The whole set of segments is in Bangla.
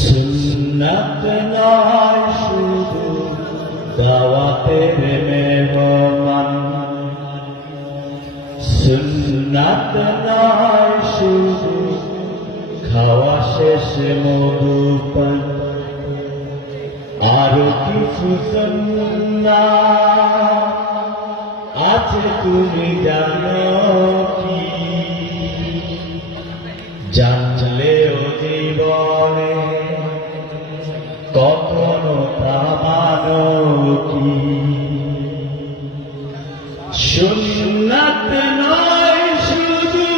সুন্নাত নয় শুধু দাওয়াতের মেহমান, সুন্নাত নয় শুধু খাওয়া শেষে মধুপান, আরো কিছু সুন্নাত আছে তুমি জানো কি? জানলেও জীবনে কখনো তা মানো কি? সুন্নাত নয় শুধু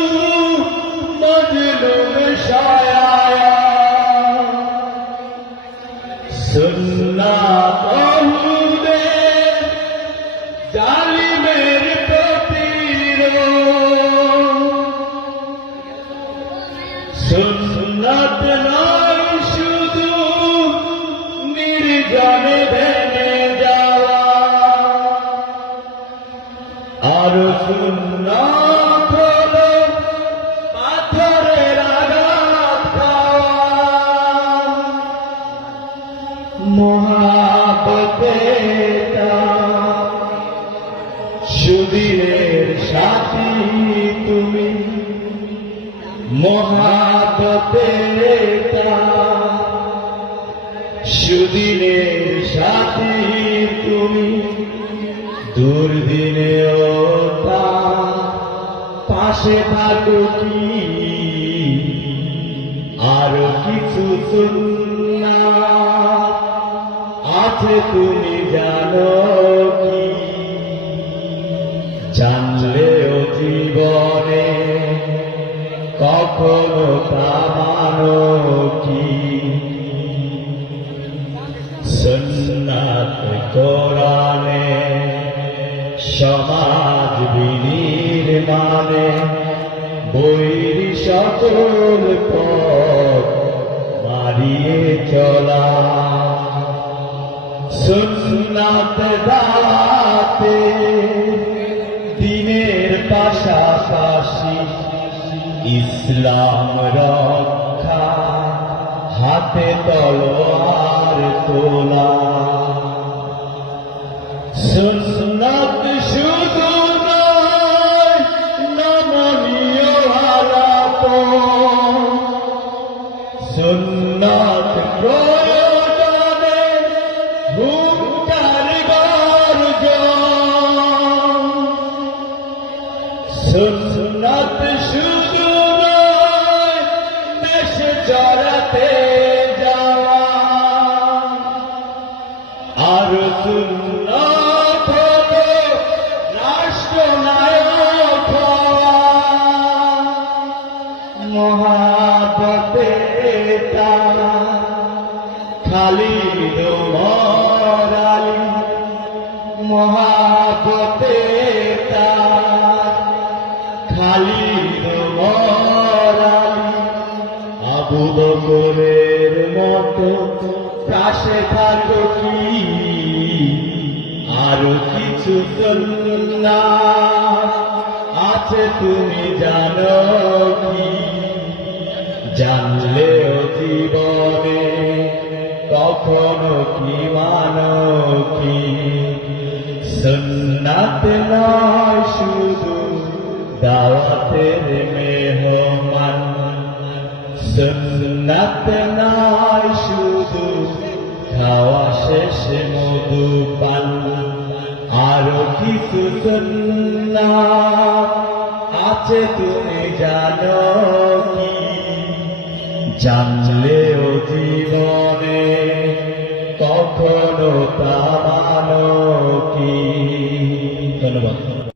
মজলুম শায়া, সুন্নাত ওহুদের জালিমের প্রতিরোধ, সুন্নাত নয় শুধু নির্জনে ভেঙে যাওয়া, আর সুন্নাত হলো পাথরের আঘাত খাওয়া। মহাব্বতে সুদিনের সাথী তুমি, মহাব্বতে সুদিনের সাথী তুমি, দুর্দিনেও তার পাশে থাকো কি? আরো কিছু সুন্নাত আছে তুমি জানো কি? জানলেও জীবনে কখনো তা মানো কি? সুন্নাত কোরআনে সমাজ বিনির্মাণে বৈর সকল পথ মারিয়ে চলা, সুন্নাত দাতে দিনের পাশাপাশি ইসলাম রক্ষা, হাতে তলোয়ার তোলা। সুন্নাত শুধু নয় নমনীয় আলাপন, সুন্নাত প্রয়োজনে হুঙ্কার গর্জন, সুন্নাত শুধু নয় দেশ চড়াতে যাওয়া, আর সুন্নাত হলো রাষ্ট্রনায়ক হওয়া। মহাব্বতে খালিদ ওমর আলী, মহাব্বতে খালিদ ওমর আলী, আবু বকরের মতো পাশে থাকো কি? আরো কিছু সুন্নাত আছে তুমি জানো কি? জানলেও জীবনে কখনো কি মানো কি? সুন্নাত নয় শুধু দাওয়াতের মেহমান, সুন্নাত নয় শুধু খাওয়া শেষে মধুপান, আরো কিছু সুন্নাত আছে তুমি জানো কি? জানলেও জীবনে কখনো তা মানো কি? ধন্যবাদ।